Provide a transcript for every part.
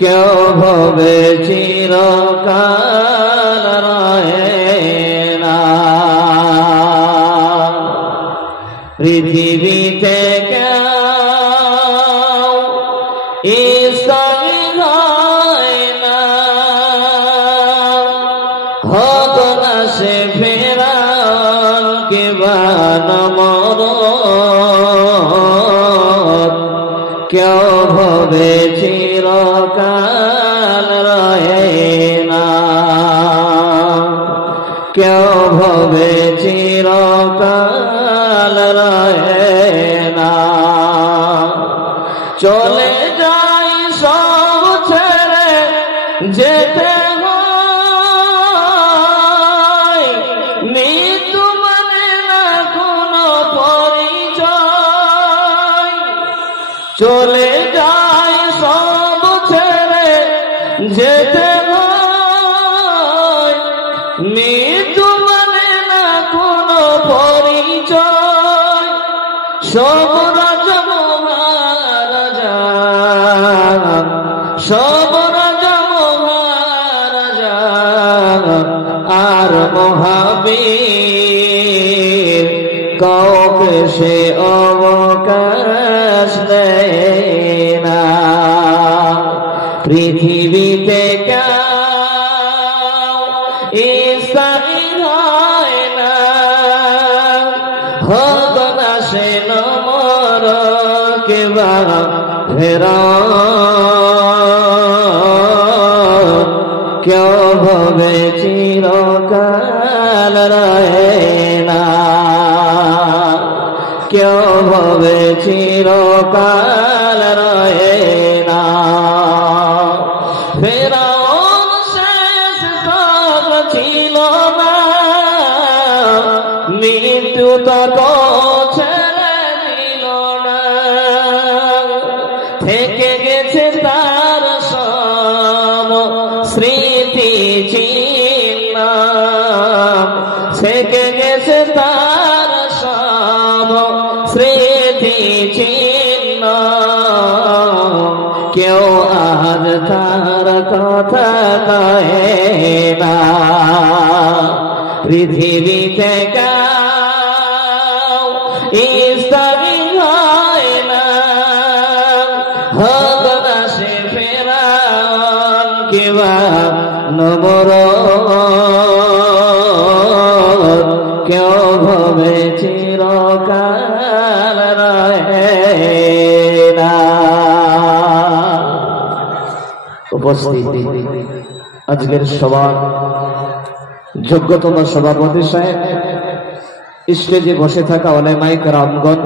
কেউ ভবে চিরকাল রহে না পৃথিবীতে কেউ স্থায়ী হয় না হতো না সে ফেরাল কিংবা নমরদ কেউ ভবে চিরকাল রহে না কেউ ভবে চিরকাল রহে না চলে যাই সব ছেড়ে যেতে হয় মৃত্যু মানে না কোনো পরিচয় চলে যাই সব ছেড়ে যেতে হয় মৃত্যু মানে না কোনো পরিচয় সব রাজা মহারাজা সব রাজা মহারাজা আর মহাবীর কাউকে সে অবকাশ দেয় না পৃথিবীতে কেউ স্থায়ী হয় না হত না সে নমর কিংবা ফেরার কেউ ভবে চিরকাল রহে না কেউ ভবে চিরকাল রহে না ফেরাউন শেষ তক ছিল না মৃত্যু তক ছেড়ে দিল না থেকে গেছে তার সব স্মৃতি চিহ্ন থেকে গেছে তার সব স্মৃতি চিহ্ন কেউ আজ তার কথা কহে না পৃথিবীতে কেউ স্থায়ী হয় না হত না সে ফেরান কিংবা নমরদ কেউ ভবে চিরকাল রহে না। উপস্থিতি আজকের সবার যোগ্যতম সভাপতি সাহেব, স্টেজে বসে থাকা ওলামায়ে কেরামগণ,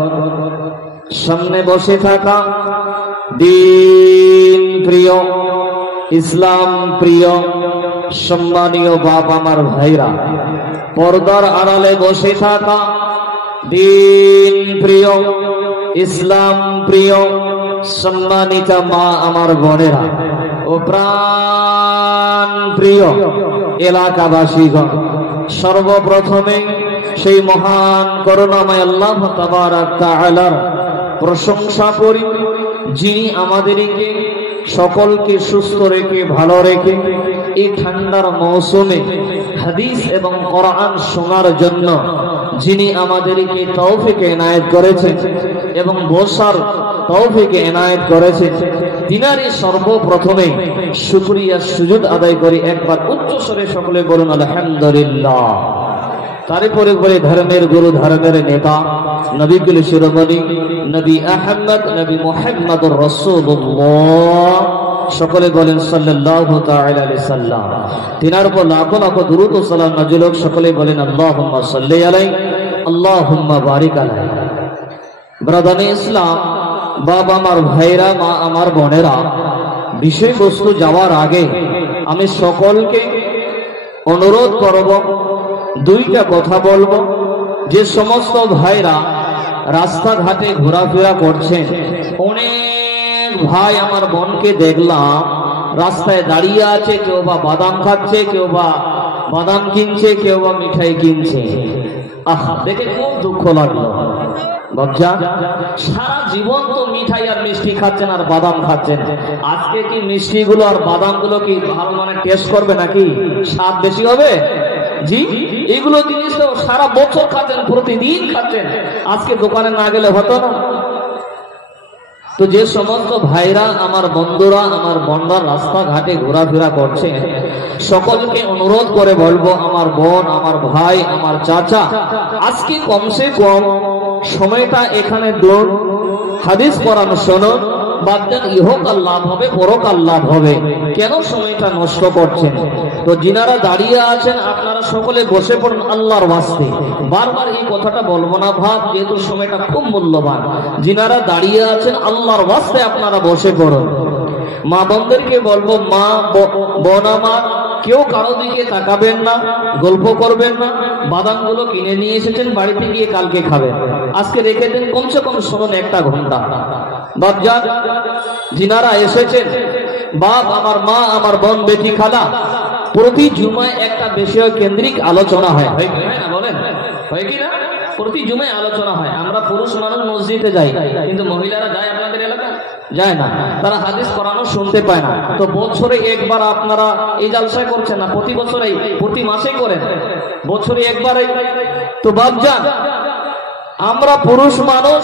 সামনে বসে থাকা দিন প্রিয় ইসলাম প্রিয় সম্মানীয় বাপ আমার ভাইরা, পর্দার আড়ালে বসে থাকা দিন প্রিয় ইসলাম প্রিয় সম্মানিতা মা আমার বোনেরা ও প্রাণ প্রিয় এলাকাবাসীগণ, সর্বপ্রথমে সেই মহান করুণাময় আল্লাহ তাবারাক তাআলার প্রশংসা করি, যিনি আমাদেরকে সকলকে সুস্থ রেখে ভালো রেখে এই ঠান্ডার মৌসুমে হাদিস এবং কোরআন শোনার জন্য যিনি আমাদেরকে তৌফিক এনায়েত করেছেন এবং বসার তৌফিক এনায়েত করেছেন, তিনারই সর্বপ্রথমে শুকরিয়া সুজুদ আদায় করি। একবার উচ্চ স্বরে সকলে বলুন আলহামদুলিল্লাহ। তারপরে পরে ধর্মের গুরু, ধর্মের নেতা, নবী কুল শিরোমণি নবী আহমদ নবী মুহাম্মদুর রাসূলুল্লাহ, সকলে বলেন সাল্লাল্লাহু তাআলা আলাইহি সাল্লাম। তিনার উপর লাখো লাখো দুরূদ ও সালাম নাযিল হোক, সকলে বলেন আল্লাহুম্মা সাল্লি আলাইহি আল্লাহুম্মা বারিক আলাইহি। ব্রাদারে ইসলাম, বাবা আমার ভাইরা, মা আমার বোনেরা, বিষয়বস্তু যাওয়ার আগে আমি সকলকে অনুরোধ করব, দুইটা কথা বলবো। যে সমস্ত ভাইরা রাস্তাঘাটে ঘোরাফেরা করছেন, অনেক ভাই আমার বোনকে দেখলাম রাস্তায় দাঁড়িয়ে আছে, কেউ বা বাদাম খাচ্ছে, কেউ বা বাদাম কিনছে, কেউ বা মিঠাই কিনছে। আহা, দেখে খুব দুঃখ লাগলো। বাচ্চা সারা জীবন তো মিঠাই আর মিষ্টি খাচ্ছেন আর বাদাম খাচ্ছেন। আজকে কি মিষ্টিগুলো আর বাদামগুলো কি ভালো মানে টেস্ট করবে নাকি? স্বাদ বেশি হবে? জি, এগুলো জিনিস তো সারা বছর খাচ্ছেন, প্রতিদিন খাচ্ছেন, আজকে দোকানে না গেলে হতো না? তো যে সমস্ত ভাইরা, আমার বন্ধুরা, আমার বোনরা রাস্তাঘাটে ঘোরাফেরা করছে, সকলকে অনুরোধ করে বলবো, আমার বোন, আমার ভাই, আমার চাচা, আজকে কমসে কম সময়টা এখানে দৌড় হাদিস কোরআন শুনুন, বাদদান ইহকাল লাভ হবে, পরকাল লাভ হবে। কেন সময়টা নষ্ট করছেন? তো যিনারা দাঁড়িয়ে আছেন আপনারা সকলে বসে পড়ুন আল্লাহর ওয়াস্তে। বারবার এই কথাটা বলবো না ভাব, যেহেতু সময়টা খুব মূল্যবান। যিনারা দাঁড়িয়ে আছেন আল্লাহর ওয়াস্তে আপনারা বসে পড়ুন। মা বোনদেরকে বলবো, মা বোন আমার, কেউ কারো দিকে তাকাবেন না, গল্প করবেন না। বাদামগুলো কিনে নিয়ে এসেছেন, বাড়িতে গিয়ে কালকে খাবেন, আজকে রেখে দেন, কমসে কম শুনুন 1 ঘন্টা। বাপজান যিনারা এসেছেন, বাপ আমার, মা আমার, বোন, বেটি, খালা, প্রতি জুমায় একটা বিষয় কেন্দ্রিক আলোচনা হয়, না বলেন? হয় কি না? প্রতি জুমায় আলোচনা হয়। আমরা পুরুষ মানুষ মসজিদে যাই, কিন্তু মহিলারা যায় আপনাদের এলাকা? যায় না, তারা হাদিস কোরআন শুনতে পায় না। তো বছরে একবার আপনারা এই জালসায় করছেন না, প্রতি বছরেই, প্রতি মাসেই করেন, বছরে একবারই। তো বাপজান, আমরা পুরুষ মানুষ,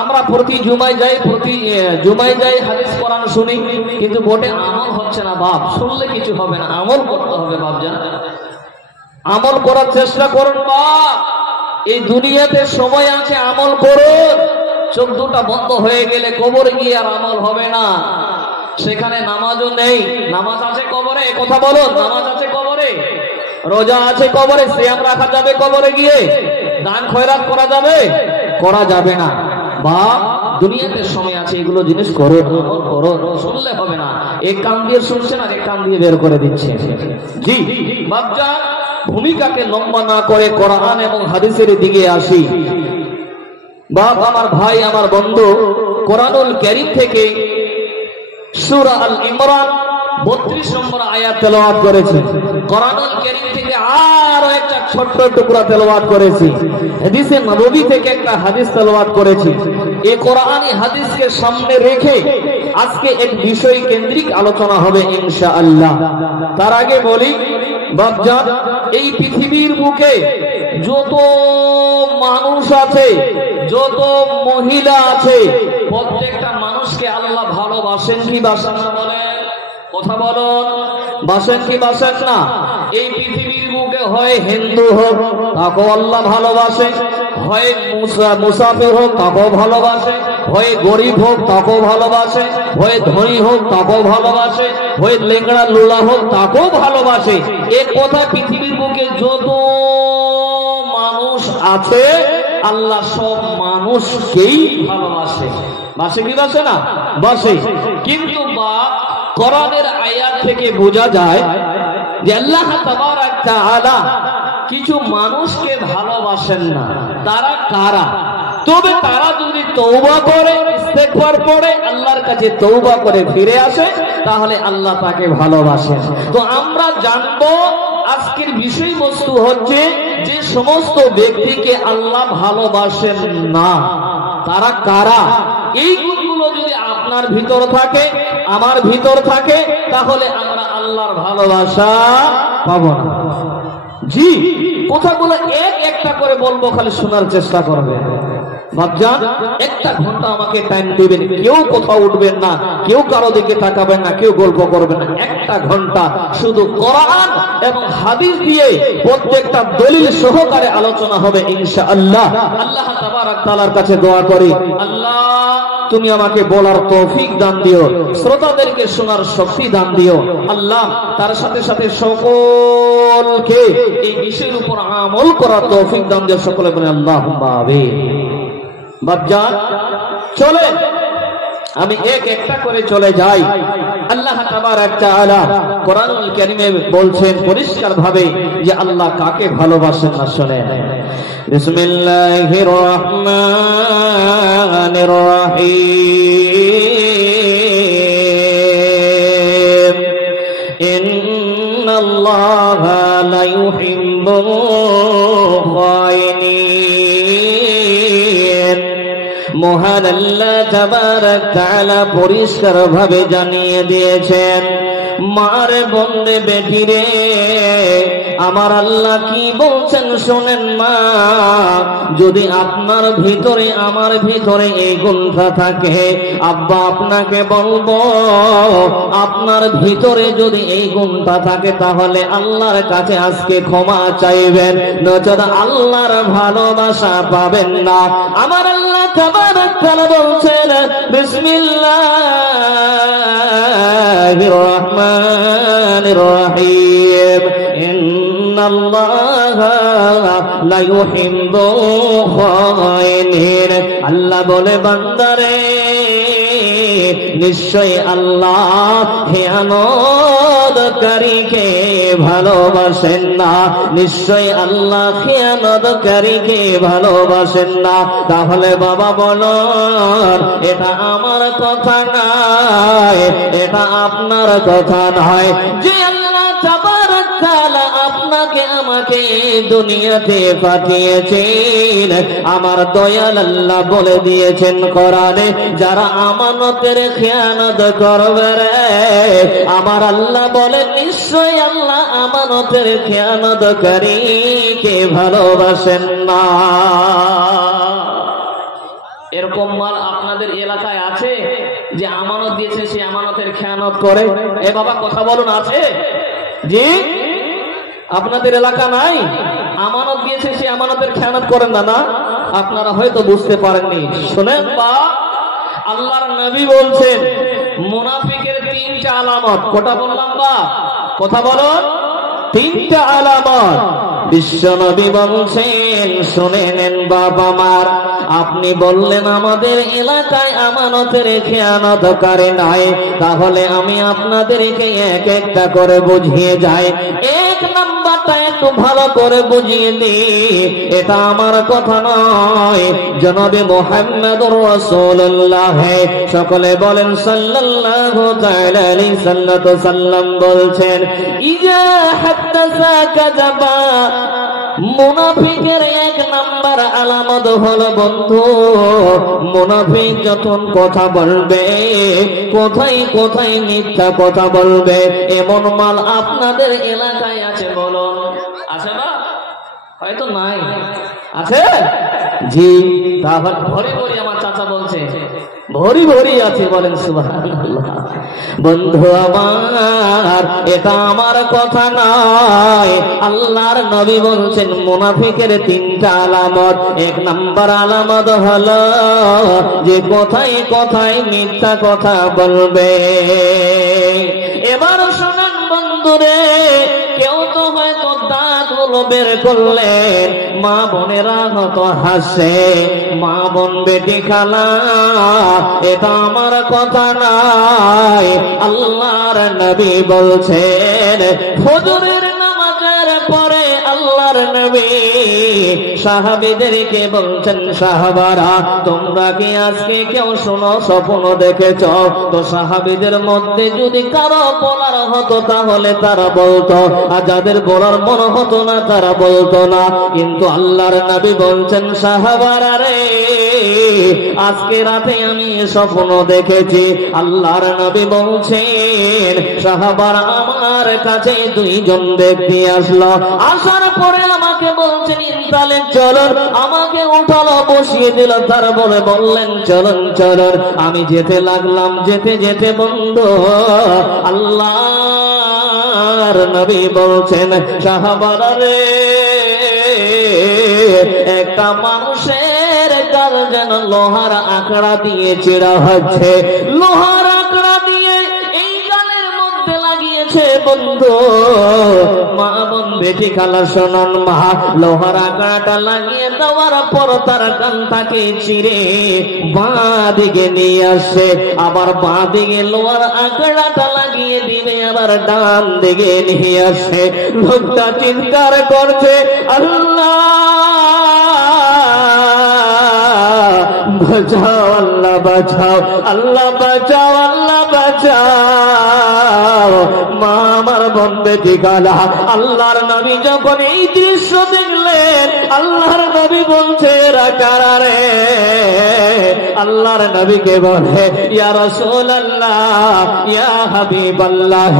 আমরা প্রতি জুমায় যাই, হাদিস কোরআন শুনি, কিন্তু মোটে আমল হচ্ছে না। বাপ, শুনলে কিছু হবে না, আমল করতে হবে। বাপজান, আমল করার চেষ্টা করুন। বাপ, এই দুনিয়াতে সময় আছে, আমল করুন। চোখ দুটা বন্ধ হয়ে গেলে কবরে গিয়ে আর আমল হবে না। সেখানে নামাজও নেই। নামাজ আছে কবরে? কথা বলুন, নামাজ আছে কবরে? রোজা আছে কবরে? সিয়াম রাখা যাবে কবরে গিয়ে? দান খয়রাত করা যাবে? করা যাবে না। বাপ, দুনিয়াতে সময় আছে, এগুলো জিনিস করো, আমল করো। শুনলে হবে না, এক কান দিয়ে শুনছেন আর এক কান দিয়ে বের করে দিচ্ছে। জি বাপজান, ভূমিকাকে লম্বা না করে কোরআন এবং হাদিসের দিকে আসি। বাপ আমার, ভাই আমার, বন্ধু, কোরআনুল কারীম থেকে সূরা আল ইমরান 32 নম্বর আয়াত তেলাওয়াত করেছি। কোরআনুল কারীম থেকে আরো একটা ছোট্ট টুকরা তেলাওয়াত করেছি। হাদিসে নববী থেকে একটা হাদিস তেলাওয়াত করেছি। এই কোরআনী হাদিসকে সামনে রেখে আজকে এক বিষয় কেন্দ্রিক আলোচনা হবে ইনশাআল্লাহ। তার আগে বলি বাপজান, এই পৃথিবীর বুকে যত মানুষ আছে, যত মহিলা আছে, প্রত্যেকটা মানুষকে আল্লাহ ভালোবাসেন কি বাসেন না? বলেন, কথা বলুন, বাসেন কি বাসেন না? এই পৃথিবীর বুকে হয় হিন্দু হোক, তাকেও আল্লাহ ভালোবাসে, হয় মুসাফির হোক, তাকেও ভালোবাসে, হয় গরিব হোক, তাকেও ভালোবাসে, হয় ধনী হোক, তাকেও ভালোবাসে, হয় লেংড়া লুলা হোক, তাকেও ভালোবাসে। এক কথা, পৃথিবীর বুকে যত মানুষ আছে আল্লাহ সব মানুষকেই ভালোবাসে। বাসে কি বাসে না? বাসে। কিন্তু কোরআনের আয়াত থেকে বোঝা যায় যে আল্লাহ তাবারক তাআলা কিছু মানুষকে ভালোবাসেন না। তারা কারা? তবে তারা যদি তওবা করে, ইস্তেগফার পড়ে, আল্লাহর কাছে তওবা করে ফিরে আসে, তাহলে আল্লাহ তাকে ভালোবাসেন। তো আমরা জানবো, আজকের বিষয়বস্তু হচ্ছে যে সমস্ত ব্যক্তিকে আল্লাহ ভালোবাসেন না তারা কারা। এই গুণগুলো যদি আপনার ভিতর থাকে, আমার ভিতর থাকে, তাহলে আমরা আল্লাহর ভালোবাসা পাবো না। জি, কথাগুলো একটা করে বলবো, খালি শোনার চেষ্টা করবে। বাপজান, 1 ঘন্টা আমাকে টাইম দিবেন, কেউ কোথাও উঠবেন না, কেউ কারো দিকে তাকাবেন না, কেউ গল্প করবেন না। 1 ঘন্টা শুধু কোরআন এবং হাদিস দিয়ে প্রত্যেকটা দলিল সহকারে আলোচনা হবে ইনশাআল্লাহ। আল্লাহ তাবারক তাআলার কাছে দোয়া করি, আল্লাহ তুমি আমাকে বলার তৌফিক দান দিও, শ্রোতাদেরকে শোনার শক্তি দান দিও। আল্লাহ তার সাথে সাথে সকলকে এই বিষয়ের উপর আমল করার তৌফিক দান দিও। সকলে বলে আল্লাহুম্মা আমিন। বাপজান, চলে আমি একটা করে চলে যাই। আল্লাহ তাবারক তাআলা কোরআনুল কারীমে বলছেন পরিষ্কার ভাবে যে আল্লাহ কাকে ভালোবাসেন না, শুনেন। বিসমিল্লাহির রহমানির রহিম। ইন্নাল্লাহা লা ইউহিব্বুল খায়িনিন মহান আল্লাহ তাবারক তাআলা পরিষ্কার ভাবে জানিয়ে দিয়েছেন, মার বন্দে বেটি রে, আমার আল্লাহ কি বলছেন শোনেন মা, যদি আপনার ভিতরে আমার ভিতরে এই গুণটা থাকে, আব্বা আপনাকে বলবো আপনার ভিতরে যদি এই গুণটা থাকে তাহলে আল্লাহর কাছে আজকে ক্ষমা চাইবেন, নচেত আল্লাহর ভালোবাসা পাবেন না। আমার আল্লাহ তাবারক তাআলা বলছেন, বিসমিল্লাহির রহমানির রহিম, ইন্নাল্লাহা লা ইউহিব্বুল খায়িনিন। আল্লাহ বলে, বান্দারে নিশ্চয় আল্লাহ খেয়ানতকারীকে ভালোবাসেন না, নিশ্চয় আল্লাহ খেয়ানতকারীকে ভালোবাসেন না। তাহলে বাবা বলো, এটা আমার কথা নয়, এটা আপনার কথা নয়, যে আল্লাহ তাবারক তাআলা আপনাকে আমাকে দুনিয়াতে পাঠিয়েছেন, আমার দয়াল আল্লাহ বলে দিয়েছেন কোরআনে, যারা আমানতের খেয়ানত করবে রে, আমার আল্লাহ বলে নিশ্চয় আল্লাহ আমানতের খেয়ানতকারীকে ভালোবাসেন না। এরকম মাল আপনাদের এলাকায় আছে যে আমানত দিয়েছে সে আমানতের খেয়ানত করে? এ বাবা কথা বলুন, আছে? জি, আপনাদের এলাকা নাই? আমানত দিয়েছে সে আমানতের খেয়ানত করেন না? না, আপনারা হয়তো বুঝতে পারেননি। শোনেন বা, আল্লাহর নবী বলছেন মুনাফিকের তিনটা আলামত। কটা বললাম বা? কথা বলুন, তিনটা আলামত বিশ্ব নবী বলছেন। শুনে নেন বাবা আমার, আপনি বললেন আমাদের এলাকায় আমানতের খেয়ানতকারী নাই, তাহলে আমি আপনাদেরকে এক একটা করে বুঝিয়ে যাই। এক নাম্বারটা একটু ভালো করে বুঝিয়ে দিই, এটা আমার কথা নয়, জনাবে মুহাম্মদুর রাসূলুল্লাহ সকলে বলেন সাল্লাল্লাহু তাআলা আলাইহি সাল্লাম বলছেন, ইজা হাদাসা কাযাবা। মুনাফিকের এক নাম্বার আলামত হলো বন্ধু, মুনাফিক যখন কথা বলবে কোথায় কোথায় মিথ্যা কথা বলবে। এমন মাল আপনাদের এলাকায় আছে? বলুন, আছে না? হয়তো নাই, আছে? জি, তাহলে ভরি ভরি আমার চাচা বলছে ভরি ভরি আছে, বলেন সুবহানাল্লাহ। বন্ধু আমার, এটা আমার কথা নয়, আল্লাহর নবী বলছেন মুনাফিকের তিনটা আলামত। এক নাম্বার আলামত হলো যে কোথায় কোথায় মিথ্যা কথা বলবে। এবার শোনেন বন্ধুরে, কেউ তো হয়তো দাঁতগুলো বের করলেন, মা বোনেরা হয়তো হাসে, মা বোন বেটি খালা, এটা আমার কথা নয়, আল্লাহর নবী বলছেন। ফজরের নামাজের পরে আল্লাহর নবী সাহাবীদেরকে বলছেন, সাহাবারা তোমরা কি আজকে কেউ শোনো স্বপ্ন দেখেছ? তো সাহাবীদের মধ্যে যদি কারো বলার হতো তাহলে তারা বলতো, আর যাদের বলার মন হতো না তারা বলতো না। কিন্তু আল্লাহর নবী বলছেন, সাহাবারা রে, আজকে রাতে আমি স্বপ্ন দেখেছি। আল্লাহর নবী বলছেন, সাহাবারা আমার কাছে দুইজন ব্যক্তি আসলো, আসার পরে আমাকে বলছেন ইনতালেন, চলুন। আমাকে উঠালো, বসিয়ে দিল, তারপরে বললেন চলুন চলুন। আমি যেতে লাগলাম, যেতে যেতে বন্ধু আল্লাহর নবী বলছেন, সাহাবারা রে, একটা মানুষের গাল যেন লোহার আঁকড়া দিয়ে চিরা হচ্ছে, লোহার আঁকড়া দিয়ে এই গালের মধ্যে লাগিয়েছে বন্ধু। মা বোন বেটি খালা শোনান, মা লোহার আঁকড়াটা লাগিয়ে দেওয়ার পর তার কানটাকে চিরে বাঁ দিকে নিয়ে আসে, আবার বাঁ দিকে লোহার আঁকড়াটা লাগিয়ে দিবে, আবার ডান দিকে নিয়ে আসে। লোকটা চিৎকার করছে, আল্লাহ বাঁচাও, আল্লাহ বাঁচাও, আল্লাহ বাঁচাও, আল্লাহ বাঁচাও। মা আমার বন্ধে ঠিকানা। আল্লাহর নবী যখন এই দৃশ্য দেখলেন, আল্লাহর নবী বলছে এরা কারা রে? আল্লাহর নবীকে বলে ইয়া রাসূলুল্লাহ, ইয়া হাবিবাল্লাহ,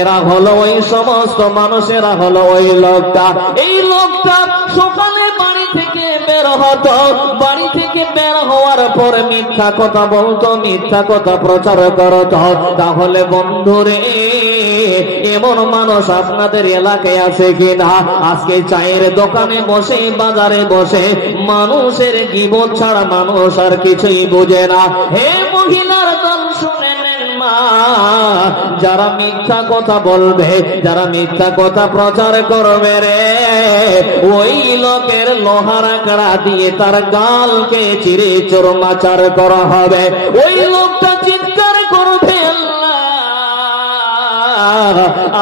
এরা হলো ওই সমস্ত মানুষেরা হলো ওই লোকটা। এই লোকটা সকালে বাড়ি থেকে বের হতো, বাড়ি থেকে বের হওয়ার পর মিথ্যা কথা বলতো, মিথ্যা কথা প্রচার করত। তাহলে বন্ধুরে, এমন মানুষ আপনাদের এলাকায় আছে কিনা? আজকে চায়ের দোকানে বসে, বাজারে বসে মানুষের গীবত ছাড়া মানুষ আর কিছুই বোঝে না। হে মহিলার দল, শুনে নেন মা, যারা মিথ্যা কথা বলবে, যারা মিথ্যা কথা প্রচার করবে রে, ওই লোকের লোহার আঁকড়া দিয়ে তার গালকে চিরে চোরমাচার করা হবে। ওই লোকটা চিৎকার করবে,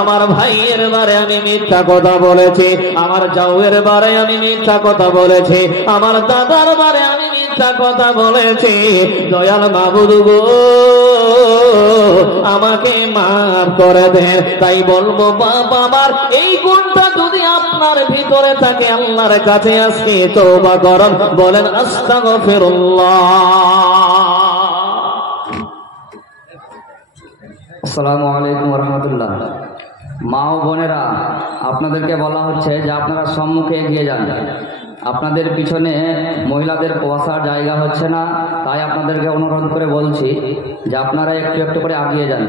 আমার ভাইয়ের বারে আমি মিথ্যা কথা বলেছি, আমার জাউয়ের বারে আমি মিথ্যা কথা বলেছি, আমার দাদার বারে আমি মিথ্যা কথা বলেছি। দয়াল মাবুদ গো, আমাকে মাফ করে দেন। তাই বলবো বাবা আমার, এই গুণটা যদি আপনার ভিতরে থাকে, আল্লাহর কাছে আজকে তওবা করুন, বলেন আস্তাগফিরুল্লাহ। আসসালামু আলাইকুম ওয়া রাহমাতুল্লাহ। মা ও বোনেরা, আপনাদেরকে বলা হচ্ছে যে আপনারা সম্মুখে এগিয়ে যান। আপনাদের পিছনে মহিলাদের বসার জায়গা হচ্ছে না, তাই আপনাদেরকে অনুরোধ করে বলছি যে আপনারা একটু একটু করে এগিয়ে যান।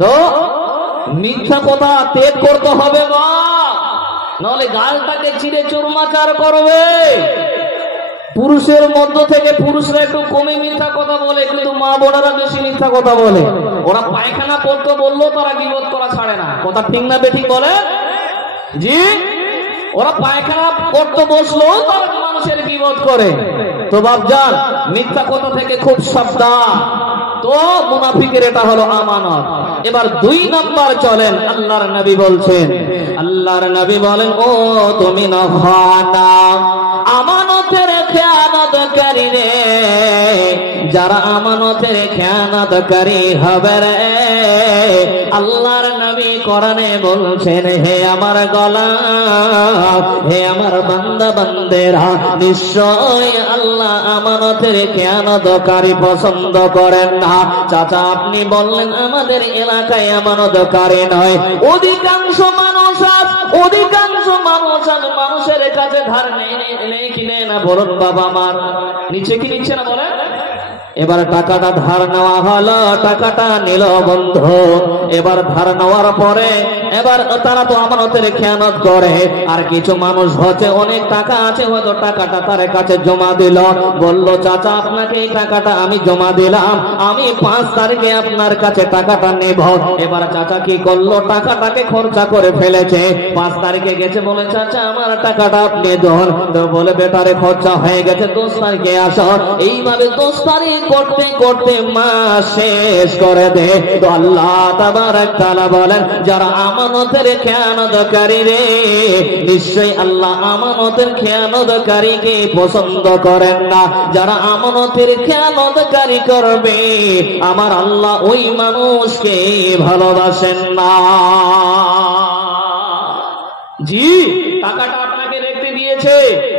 তো মিথ্যা কথা ত্যাগ করতে হবে মা, নাহলে গালটাকে চিরে চুরমাচার করবে। পুরুষের মধ্য থেকে পুরুষরা একটু কমে মিথ্যা কথা বলে, কিন্তু মা বোনেরা বেশি মিথ্যা কথা বলে। ওরা পায়খানা পড়তে বললেও তারা গীবত করা ছাড়ে না। কথা ঠিক না বেঠিক বলে? জি, ওরা পায়খানা পড়তে বসলেও তারা মানুষের গীবত করে। তো বাপজান, মিথ্যা কথা থেকে খুব সাবধান। তো মুনাফিকের এটা হলো আমানত। এবার 2 নাম্বার চলেন। আল্লাহর নবী বলছেন, আল্লাহর নবী বলেন, ও তুমি নখানা আমানতের খেয়ানতকারী রে, যারা আমানতের খেয়ানতকারী হবে রে, আল্লাহর নবী কোরআনে বলছেন, হে আমার গোলাম, হে আমার বান্দা বান্দেরা, নিশ্চয় আল্লাহ আমানতের খেয়ানতকারী পছন্দ করেন না। চাচা, আপনি বললেন আমাদের এলাকায় আমানতকারী নয়। অধিকাংশ মানুষ মানুষের কাছে ধার নেই কি নেই না? বলুন বাবা আমার, নিচে কি নিচ্ছে না বলেন? এবার টাকাটা ধার নেওয়া হলো, টাকাটা নিল বন্ধু। এবার ধার নেওয়ার পরে এবার তারা তো আমানতের খেয়ানত করে। আর কিছু মানুষ হচ্ছে অনেক টাকা আছে, হয়তো টাকাটা তার কাছে জমা দিল, বলল চাচা আপনাকে এই টাকাটা আমি জমা দিলাম, আমি 5 তারিখে আপনার কাছে টাকাটা নেব। এবার চাচা কি করলো? টাকাটাকে খরচা করে ফেলেছে। 5 তারিখে গেছে, বলে চাচা আমার টাকাটা আপনি দেন। তো বলে বেটারে খরচা হয়ে গেছে, 10 তারিখে আসো। এইভাবে 10 তারিখ করতে করতে মাস শেষ করে দে। তো আল্লাহ তাবারক তাআলা বলেন, যারা আমানতের খেয়ানতকারী রে, নিশ্চয়ই আল্লাহ আমানতের খেয়ানতকারীকে পছন্দ করেন না। যারা আমানতের খেয়ানতকারী করবে, আমার আল্লাহ ওই মানুষকে ভালোবাসেন না। জি, টাকাটা আপনাকে রেখে দিয়েছে,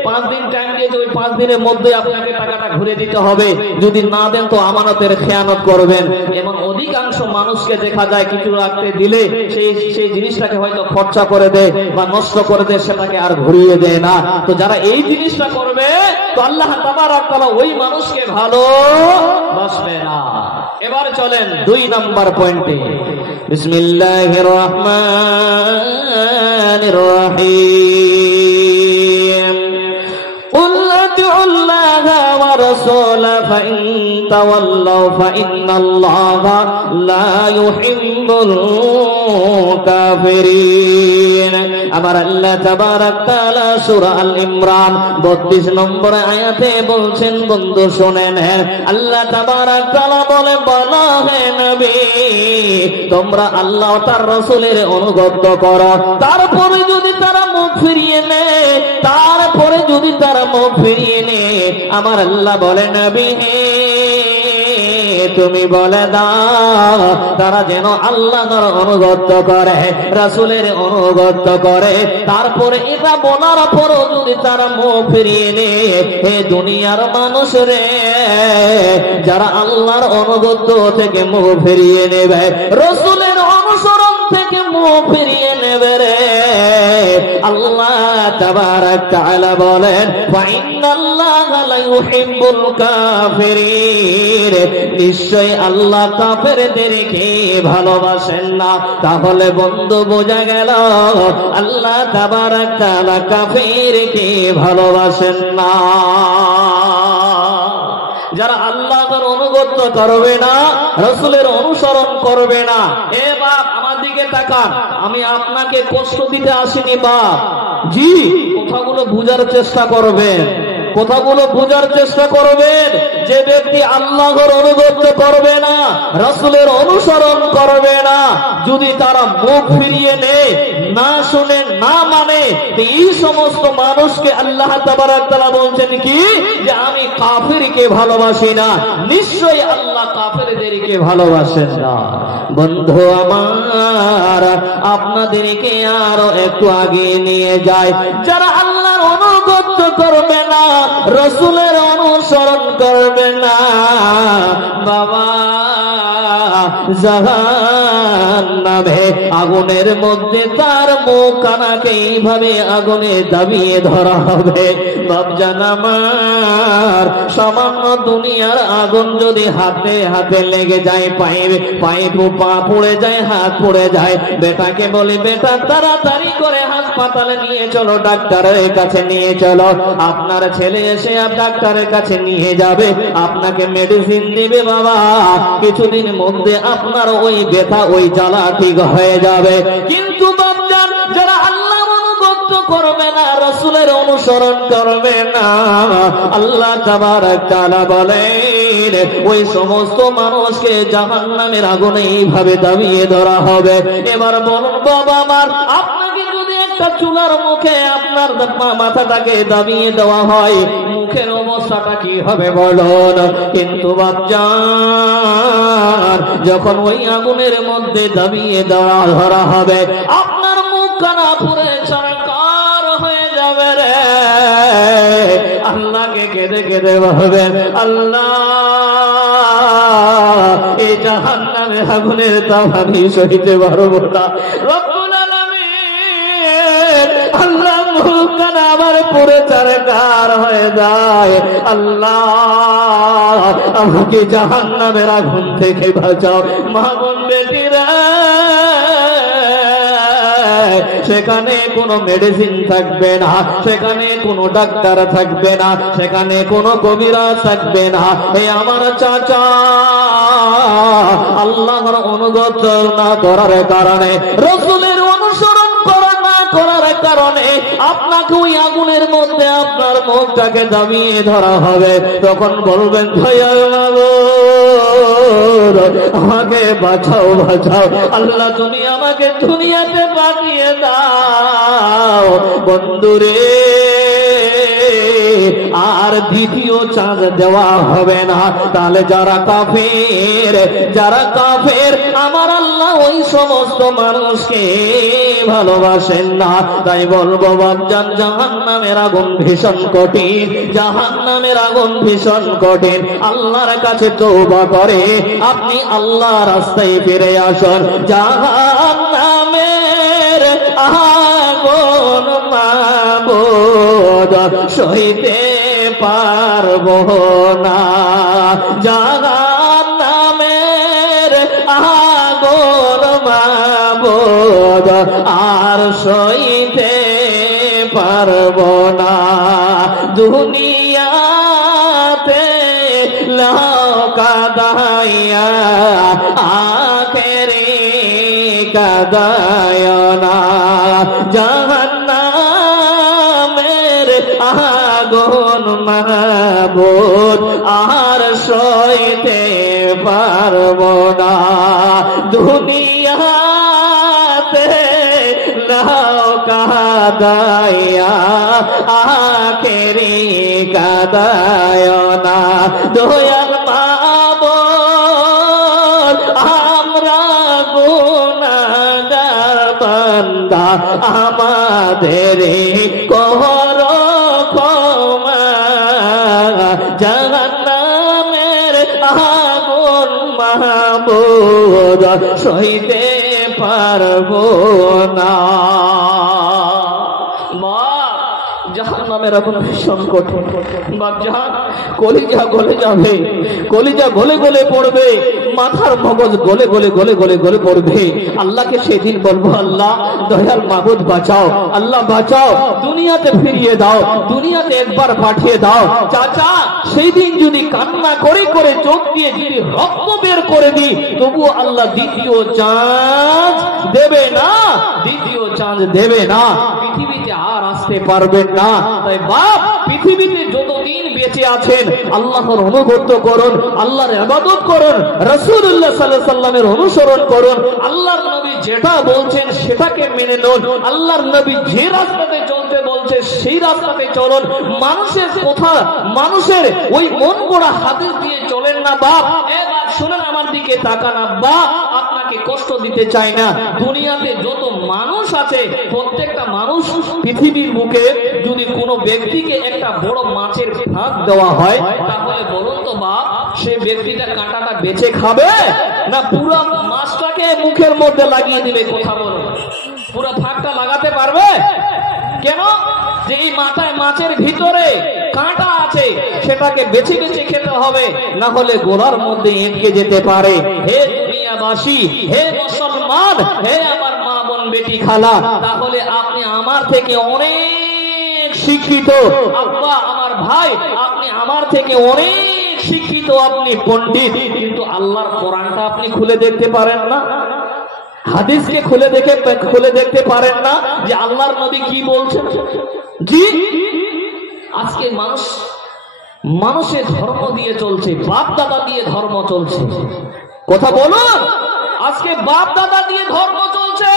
5 দিন টাইম দিয়েছে, ওই 5 দিনের মধ্যে আপনাকে টাকাটা ঘুরে দিতে হবে। যদি না দেন তো আমানতের খেয়ানত করবেন। এবং অধিকাংশ মানুষকে দেখা যায় কিছু রাখতে দিলে সেই জিনিসটাকে হয়তো খরচা করে দেয় বা নষ্ট করে দেয়, সেটাকে আর ঘুরিয়ে দেয় না। তো যারা এই জিনিসটা করবে, তো আল্লাহ তাবারক তাআলা ওই মানুষকে ভালোবাসবে না। এবার চলেন 2 নাম্বার পয়েন্টে। বিসমিল্লাহির রহমানির রহিম। কুল আতিউল্লাহ ওয়া রাসূলা ফাইন তাওয়াল্লাউ ফাইন্নাল্লাহা লা ইউহিব্বুল কাফিরিন। আমার আল্লাহ তাবারাক তাআলা সূরা আল ইমরান 32 নম্বর আয়াতে বলছেন, বন্ধু শুনেন, আল্লাহ তাবারাক তাআলা বলে, বলা হে নবী, তোমরা আল্লাহ তার রাসূলের অনুগত করো, তারপরে যদি তারা মুখ ফিরিয়ে নেয়, তারপরে যদি তারা মুখ ফিরিয়ে নেয়, আমার আল্লাহ বলে, নবী তুমি বলে দাও তারা যেন আল্লাহর অনুগত করে, রাসূলের অনুগত করে। তারপরে এটা বলার পরও যদি তারা মুখ ফিরিয়ে নেয়, হে দুনিয়ার মানুষ রে, যারা আল্লাহর অনুগত থেকে মুখ ফিরিয়ে নেবে, রাসূলের অনুসরণ থেকে মুখ ফিরিয়ে নেবে রে, আল্লাহ তাবারাক তাআলা বলেন, ফাইন্নাল্লাহা লা ইউহিব্বুল কাফিরিন, নিশ্চয় আল্লাহ কাফেরদেরকে ভালোবাসেন না। তাহলে বন্ধু বোঝা গেল আল্লাহ তাবারাক তাআলা কাফেরকে ভালোবাসেন না। যারা আল্লাহর অনুগত করবে না, রাসূলের অনুসরণ করবে না, এ বাপ আমার দিকে তাকান, আমি আপনাকে কষ্ট দিতে আসিনি বাপ, জি, কথাগুলো বুঝার চেষ্টা করবেন, কথাগুলো বুঝার চেষ্টা করবেন। যে ব্যক্তি আল্লাহর অনুগত করবে না, রাসূলের অনুসরণ করবে না, যদি তারা মুখ ফিরিয়ে নেয়, না শুনে, না মানে, এই সমস্ত মানুষকে আল্লাহ তাবারাক তাআলা বলছেন কি, যে আমি কাফিরকে ভালোবাসি না, নিশ্চয়ই আল্লাহ কাফেরদেরকে ভালোবাসেন না। বন্ধু আমার, আপনাদেরকে আরো একটু আগে নিয়ে যায়, যারা আল্লাহর অনুগত করবে না, রাসূলের অনুসরণ করবে না, বাবা জাহান্নামে আগুনের মধ্যে তার মুখ কানাকে এইভাবে আগুনে দাবিয়ে ধরা হবে। বাপজান আমার, সামান্য দুনিয়ার আগুন যদি হাতে হাতে লেগে যায়, পায়ে পা পুড়ে যায়, হাত পুড়ে যায়, বেটাকে বলি, বেটা তাড়াতাড়ি করে হাসপাতালে নিয়ে চলো, ডাক্তারের কাছে নিয়ে চলো। আপনার ছেলে এসে ডাক্তারের কাছে নিয়ে যাবে, আপনাকে মেডিসিন দিবে, বাবা কিছুদিন মধ্যে আপনার ওই ব্যথা, ওই জ্বালা ঠিক হয়ে যাবে। কিন্তু বাপজান, যারা আল্লাহর অনুগত করবে না, রাসূলের অনুসরণ করবে না, আল্লাহ তাবারাক তাআলা বলেন, ওই সমস্ত মানুষকে জাহান্নামের আগুনে এইভাবে দাবিয়ে ধরা হবে। এবার বলুন বাবা আমার, আপনাকে যদি একটা চুলার মুখে আপনার মাথাটাকে দাবিয়ে দেওয়া হয়, মুখের অবস্থাটা কি হবে বলুন? কিন্তু বাপজান, যখন ওই আগুনের মধ্যে দাবিয়ে দেওয়া ধরা হবে, আপনার মুখ কানা পুড়ে ছারখার হয়ে যাবে রে। আল্লাহকে কেঁদে কেঁদে বলবেন, আল্লাহ এই জাহান্নামের আগুনের তাপ আমি সইতে পারবো না। রব্বুল আলামিন, আল্লাহ মুখ কানা আমার পুড়ে ছারখার হয়ে যায়, আল্লাহ আমাকে জাহান্নামের আগুন থেকে বাঁচাও। মা বোন বেটিরা, সেখানে কোনো মেডিসিন থাকবে না, সেখানে কোনো ডাক্তার থাকবে না, সেখানে কোনো কবিরাজ থাকবে না। এই আমার চাচা, আল্লাহর অনুগত না করার কারণে, রাসূলের অনুসরণ না করার কারণে আপনাকে ওই আগুনের মধ্যে আপনার মুখটাকে দাবিয়ে ধরা হবে। তখন বলবেন, ভাইয়া আমাকে বাঁচাও, বাঁচাও, আল্লাহ তুমি আমাকে দুনিয়াতে পাঠিয়ে দাও। বন্ধুরে, আর দ্বিতীয় চাঁদ দেওয়া হবে না। তাহলে যারা কাফের, আমার আল্লাহ ওই সমস্ত মানুষকে ভালোবাসেন না। তাই বলবো বাপজান, জাহান্নামের আগুন ভীষণ কঠিন, জাহান্নামের আগুন ভীষণ কঠিন। আল্লাহর কাছে তওবা করে আপনি আল্লাহ রাস্তায় ফিরে আসুন। জাহান্নামের আগুন মাবুদ সইতে পারবো না, জাহান্নামের আগুন মাবুদ আর সইতে পারবো না। দুনিয়াতে লাখ লইয়া আখেরি কাদায় না জাহান্নামের আগুন মাহবুব আর সইতে পারবো না দুনিয়াতে নাও কাদায়া আখেরি কাদায় না দয়াল মাবুদ আমরা গুনাহগার বান্দা আমাদের কর ক্ষমা জাহান্নামের আগুন মাহবুব সইতে পারবো না জাহান্নামের আগুন ভীষণ কঠিন বাপজান কলিজা গলে যাবে কলিজা গলে গলে পড়বে মাথার মগজ গলে গলে গলে গলে গলে পড়বে আল্লাহকে সেদিন বলবো আল্লাহ দয়াল মাবুদ বাঁচাও আল্লাহ বাঁচাও দুনিয়াতে ফিরিয়ে দাও দুনিয়াতে একবার পাঠিয়ে দাও চাচা সেই দিন যদি কান্না করে করে চোখ দিয়ে যদি রক্ত বের করে দিই তবুও আল্লাহ দ্বিতীয় চান্স দেবে না দ্বিতীয় চান্স দেবে না পৃথিবীতে আর আসতে পারবেন না তাই বাপ পৃথিবীতে যতদিন বেঁচে আছেন আল্লাহর অনুগত করুন আল্লাহর ইবাদত করুন রাসূলুল্লাহ সাল্লাল্লাহু আলাইহি সাল্লামের অনুসরণ করুন আল্লাহর নবী যেটা বলছেন সেটাকে মেনে নিন আল্লাহর নবী যে রাস্তাতে চলতে বলছে সেই রাস্তাতে চলুন মানুষের কথা মানুষের ওই মন গড়া হাদিস দিয়ে চলেন না বাপ এ বাপ শুনেন আমার দিকে তাকান আব্বা আপনাকে কষ্ট দিতে চাই না দুনিয়াতে যত মানুষ আছে প্রত্যেকটা মানুষ পৃথিবীর বুকে যদি কোনো ব্যক্তিকে একটা বড় মাছের ফাঁক দেওয়া হয় তাহলে বলুন তো বাপ সে ব্যক্তিটা কাঁটাটা বেঁচে খাবে না পুরো মাছটাকে মুখের মধ্যে লাগিয়ে দিবে কথা বলুন পুরো ফাঁকটা লাগাতে পারবে কেন যে এই মাথায় মাছের ভিতরে কাঁটা আছে সেটাকে বেছে বেছে খেতে হবে না হলে গোলার মধ্যে এঁটকে যেতে পারে হে দুনিয়াবাসী হে মুসলমান হে আমার মা বোন বেটি খালা তাহলে আপনি আমার থেকে অনেক শিক্ষিত আব্বা আমার ভাই আপনি আমার থেকে অনেক শিক্ষিত আপনি পণ্ডিত কিন্তু আল্লাহর কোরআনটা আপনি খুলে দেখতে পারেন না হাদিসকে খুলে দেখতে পারেন না যে আল্লাহর নবী কি বলছেন জি আজকে মানুষের ধর্ম দিয়ে চলছে বাপ দাদা দিয়ে ধর্ম চলছে কথা বলুন আজকে বাপ দাদা দিয়ে ধর্ম চলছে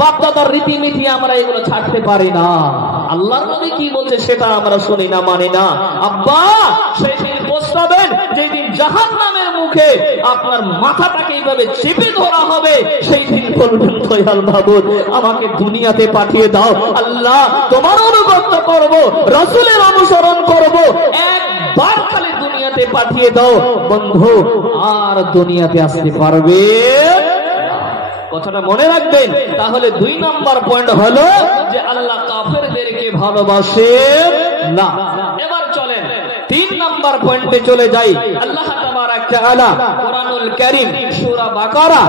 বাপ দাদার রীতিনীতি আমরা এগুলো ছাড়তে পারি না আল্লাহর নবী কি বলছে সেটা আমরা শুনি না মানি না আব্বা সেই দিন পস্তাবেন যেদিন জাহান্নামের মুখে আপনার মাথাটাকে এইভাবে চেপে ধরা হবে সেই দিন বলবেন দয়াল মাবুদ আমাকে দুনিয়াতে পাঠিয়ে দাও আল্লাহ তোমার অনুগত করব রাসূলের অনুসরণ করব একবার খালি দুনিয়াতে পাঠিয়ে দাও বন্ধু আর দুনিয়াতে আসতে পারবে কথাটা মনে রাখবেন তাহলে 2 নাম্বার পয়েন্ট হলো যে আল্লাহ কাফেরদেরকে ভালোবাসে না এবার চলেন 3 নাম্বার পয়েন্টে চলে যাই আল্লাহ তাবারক তাআলা কোরআনুল কারীম সূরা বাকারা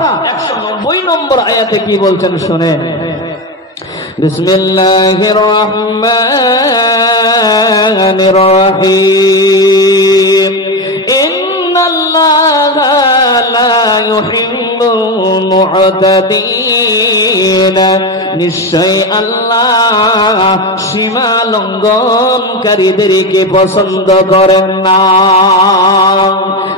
190 নম্বর আয়াতে কি বলছেন শুনেন বিসমিল্লাহির রহমানির রহিম ইন্নাল্লাহা লা ইউহিব্বুল মু'তাদিন নিশ্চয় আল্লাহ সীমা লঙ্ঘনকারীদেরকে পছন্দ করেন না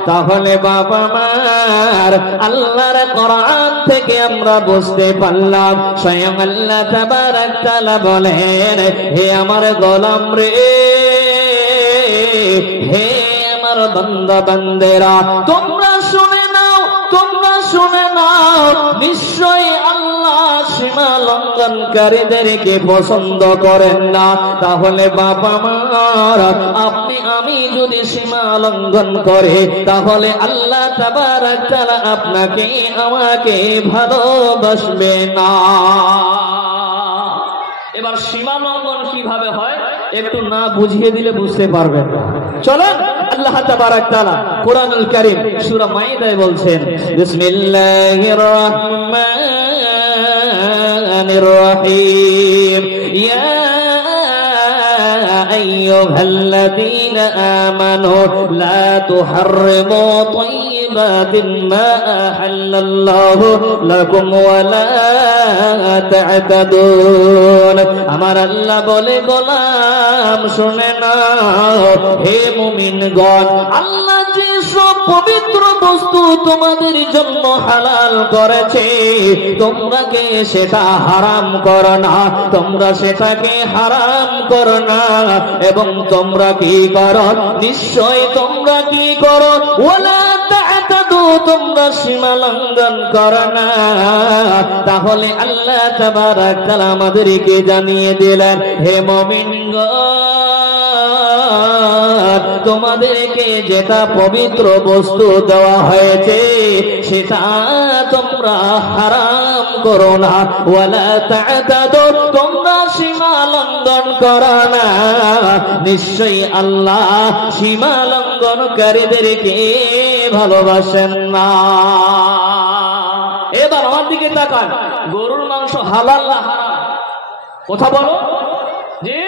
তাহলে বাবা মার আল্লাহর কোরআন থেকে আমরা বুঝতে পারলাম স্বয়ং আল্লাহ তাবারক তাআলা বলেন হে আমার গোলাম রে হে আমার বান্দা বান্দেরা তোমরা শুনে নাও নিশ্চয় আল্লাহ সীমা লঙ্ঘনকারীদেরকে পছন্দ করেন না তাহলে বাবা মার আপনি আমি যদি সীমা লঙ্ঘন করে তাহলে আল্লাহ তাবারক তাআলা আপনাকে আমাকে ভালোবাসবে না এবার সীমা লঙ্ঘন কিভাবে হয় একটু না বুঝিয়ে দিলে বুঝতে পারবেন না চলেন আল্লাহ তাবারক তাআলা কোরআনুল কারীম সূরা মাইদায় বলছেন বিসমিল্লাহির রহমানির রহিম ইয়া আইয়ুহাল্লাযীনা আমানু লা তুহাররিমু তাইয়্যিবাতিন মা আহাল্লাল্লাহু লাকুম ওয়া লা তা'তাদুন। আমার আল্লাহ বলে, গোলাম শুনে নাও, হে মুমিনগণ, আল্লাহ যে সব পবিত্র বস্তু তোমাদের জন্য হালাল করেছে, তোমরা কে সেটা হারাম করো না, তোমরা সেটাকে হারাম করো না। এবং তোমরা কি করো? নিশ্চয় তোমরা কি করো? ওয়ালা তা'তাদু, তোমরা সীমা লঙ্ঘন করো না। তাহলে আল্লাহ তাবারক তাআলা আমাদেরকে জানিয়ে দিলেন, হে মুমিনগণ, তোমাদেরকে যেটা পবিত্র বস্তু দেওয়া হয়েছে সেটা তোমরা হারাম করো না। ওয়ালা তা'তাদু, তোমরা সীমা লঙ্ঘন করো না। নিশ্চয়ই আল্লাহ সীমা লঙ্ঘনকারীদেরকে ভালোবাসেন না। এবার আমার দিকে তাকান, গরুর মাংস হালাল না হারাম? কথা বলো জি।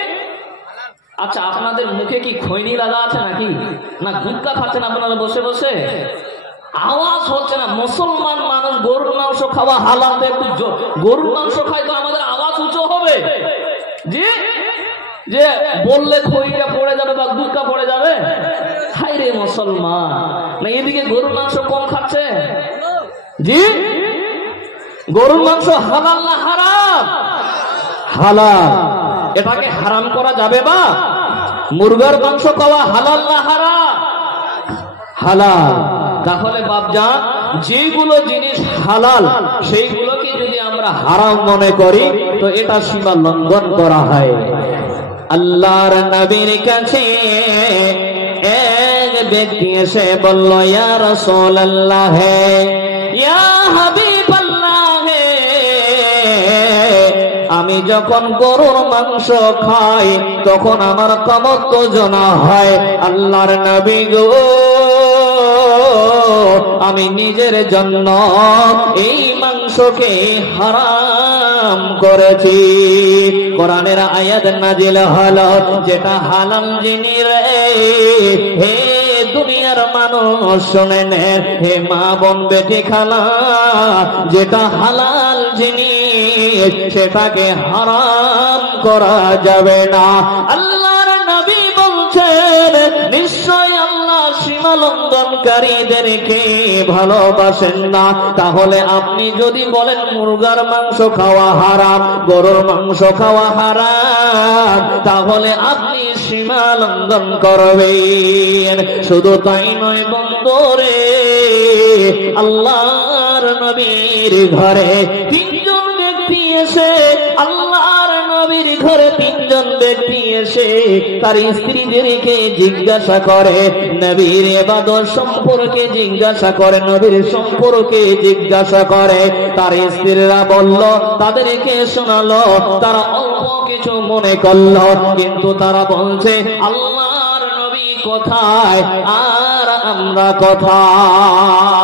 আচ্ছা, আপনাদের মুখে কি খৈনি লাগা আছে নাকি? না গুটকা খাচ্ছেন আপনারা বসে বসে? আওয়াজ হচ্ছে না। মুসলমান মানুষ গরুর মাংস খাওয়া হালাল, একটু গরুর মাংস খাই তো আমাদের আওয়াজ উঁচু হবে জি। যে বললে খইটা পড়ে যাবে বা গুটকা পড়ে যাবে। হাই রে মুসলমান, না এদিকে গরুর মাংস কম খাচ্ছে জি। গরুর মাংস হালাল না হারাম? হালাল। এটাকে হারাম করা যাবে বা? মুরগার মাংস খাওয়া হালাল না হারাম? হালাল। তাহলে বাপজান, যেগুলো জিনিস হালাল সেইগুলোকে যদি আমরা হারাম মনে করি তো এটা সীমা লঙ্ঘন করা হয়। আল্লাহর নবীর কাছে এক ব্যক্তি এসে বলল, ইয়া রাসূলুল্লাহ, ইয়া হাবিবাল্লাহ, আমি যখন গরুর মাংস খাই তখন আমার কমত্বজনা হয়। আল্লাহর নবী গো, আমি নিজের জন্য এই মাংসকে হারাম করেছি। কোরআনের আয়াত নাজিল হলো, যেটা হালাল জিনিস রে, হে দুনিয়ার মানুষ শুনে নেন, হে মা বোন বেটি খালা, যেটা হালাল জিনিস সেটাকে হারাম করা যাবে না। আল্লাহর নবী বলছেন, নিশ্চয় আল্লাহ সীমা লঙ্ঘনকারীদেরকে ভালোবাসেন না। তাহলে আপনি যদি বলেন মুরগার মাংস খাওয়া হারাম, গরুর মাংস খাওয়া হারাম, তাহলে আপনি সীমা লঙ্ঘন করবেন। শুধু তাই নয় বন্ধুরে, আল্লাহর নবীর ঘরে তিনজন ব্যক্তি এসে, আল্লাহর নবীর ঘরে তিনজন ব্যক্তি এসে তার স্ত্রীদেরকে জিজ্ঞাসা করে, নবীর ইবাদত সম্পর্কে জিজ্ঞাসা করে, নবীর সম্পর্কে জিজ্ঞাসা করে। তার স্ত্রীরা বলল, তাদেরকে শোনালো, তারা অল্প কিছু মনে করলো, কিন্তু তারা বলছে, আল্লাহর নবী কোথায় আর আমরা কোথায়?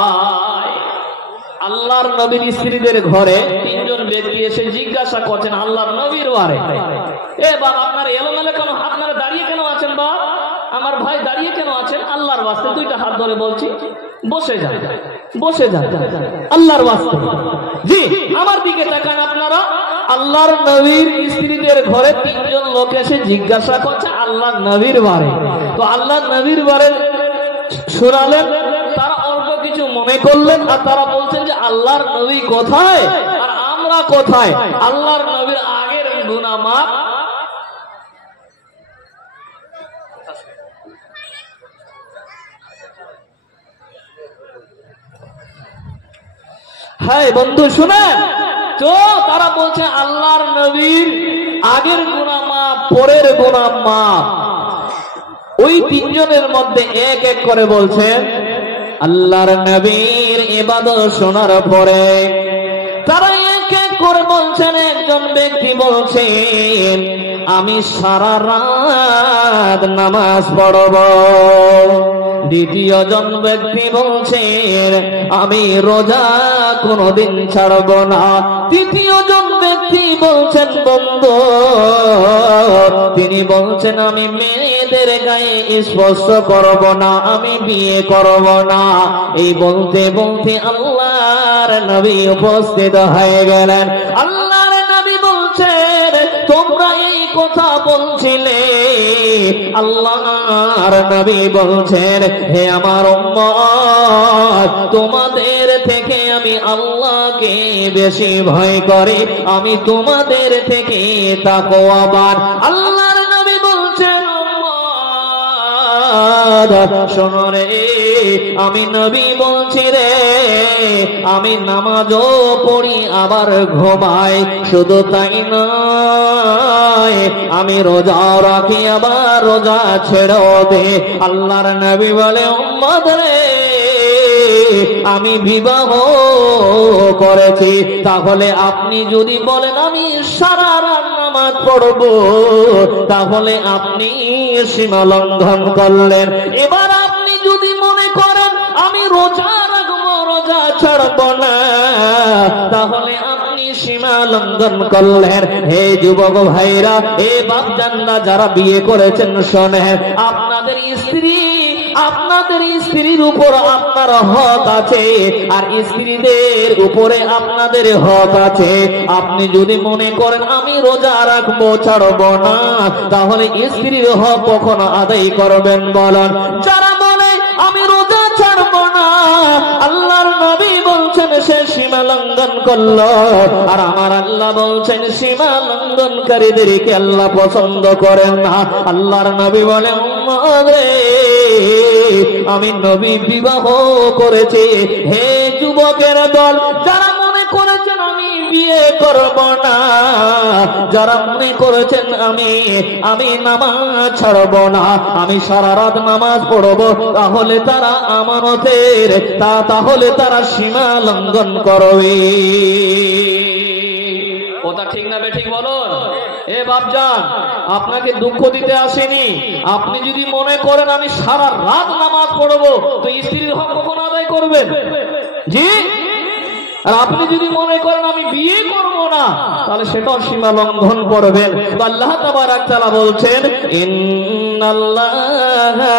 আল্লাহর নবীর স্ত্রীদের ঘরে তিনজন ব্যক্তি এসে জিজ্ঞাসা করছেন আল্লাহর নবীর বারে, এ বাবা আপনার এলোমেলো কেন, আপনারা দাঁড়িয়ে কেন আছেন? বা আমার ভাই দাঁড়িয়ে কেন আছেন? আল্লাহর ওয়াস্তে দুইটা হাত ধরে বলছি, বসে যান, বসে যান, আল্লাহর ওয়াস্তে। জি, আমার দিকে তাকান আপনারা। আল্লাহর নবীর স্ত্রীদের ঘরে তিনজন লোক এসে জিজ্ঞাসা করছে আল্লাহর নবীর বারে। তো আল্লাহর নবীর বারে শোনালেন, তারা অল্প কিছু মনে করলেন, আর তারা বলছেন যে আল্লাহর নবী কোথায় আর আমরা কোথায়? আল্লাহর নবীর আগের গুনাহ মাফ, হ্যাঁ বন্ধু শুনেন তো, তারা বলছে আল্লাহর নবীর আগের গুনাহ মাফ, পরের গুনাহ মাফ। ওই তিনজনের মধ্যে এক এক করে বলছেন আল্লাহর নবীর ইবাদত শোনার পরে তারা এক এক করে বলছেন। একজন ব্যক্তি বলছেন, আমি সারা রাত নামাজ পড়ব। দ্বিতীয় জন ব্যক্তি বলছেন, আমি রোজা কোনদিন ছাড়ব না। তৃতীয় জন ব্যক্তি ব্যক্তি বলছেন বন্ধু, তিনি বলছেন আমি মেয়েদের গায়ে স্পর্শ করব না, আমি বিয়ে করব না। এই বলতে বলতে আল্লাহর নবী উপস্থিত হয়ে গেলেন। আল্লাহর নবী বলছেন তোমরা এই কথা বলছিলে। আল্লাহর নবী বলছেন হে আমার উম্মত, তোমাদের থেকে আমি আল্লাহকে বেশি ভয় করি, আমি তোমাদের থেকে তাকওয়াবান। আল্লাহর নবী বলছেন শোনো রে, আমি নবী বলছি রে, আমি নামাজও পড়ি আবার ঘুমাই, শুধু তাই নয় আমি রোজা রাখি আবার রোজা ছেড়েও দে। আল্লাহর নবী বলে উম্মত রে, আমি বিবাহ করেছি, তাহলে আপনি যদি বলেন আমি সারা রাত নামাজ পড়ব, তাহলে আপনি সীমা লঙ্ঘন করলেন। এবার আপনি যদি মনে করেন আমি রোজা রাখবো, রোজা ছাড়ব না, তাহলে আপনি সীমা লঙ্ঘন করলেন। হে যুবক ভাইরা, হে বাপজানরা যারা বিয়ে করেছেন শোনেন, আপনাদের স্ত্রীর উপর আপনার হক আছে, আর স্ত্রীদের উপরে আপনাদের হক আছে। আপনি যদি মনে করেন আমি রোজা রাখবো, ছাড়ব না, তাহলে স্ত্রীর হক কখনো আদায় করবেন বলেন? যারা বলে আমি রোজা ছাড়ব না, আল্লাহর নবী বলছেন সে সীমা লঙ্ঘন করলো। আর আমার আল্লাহ বলছেন সীমা লঙ্ঘনকারীদেরকে আল্লাহ পছন্দ করেন না। আল্লাহর নবী বলে উম্মত রে, আমি নবী বিবাহ করেছি। হে যুবকের দল, যারা মনে করেছেন আমি বিয়ে করব না, যারা মনে করেছেন আমি নামাজ ছাড়ব না, আমি সারা রাত নামাজ পড়ব, তাহলে তারা আমানতের, তাহলে তারা সীমা লঙ্ঘন করবে। কথা ঠিক না বেঠিক বলুন? এ বাপজান, আপনাকে দুঃখ দিতে আসেনি। আপনি যদি মনে করেন আমি সারা রাত নামাজ পড়বো, তো স্ত্রীর হক কখন আদায় করবেন? জি। আর আপনি যদি মনে করেন আমি বিয়ে করব না, তাহলে সেটাও সীমা লঙ্ঘন করবেন। আল্লাহ তাবারাক তাআলা বলছেন ইন্নাল্লাহা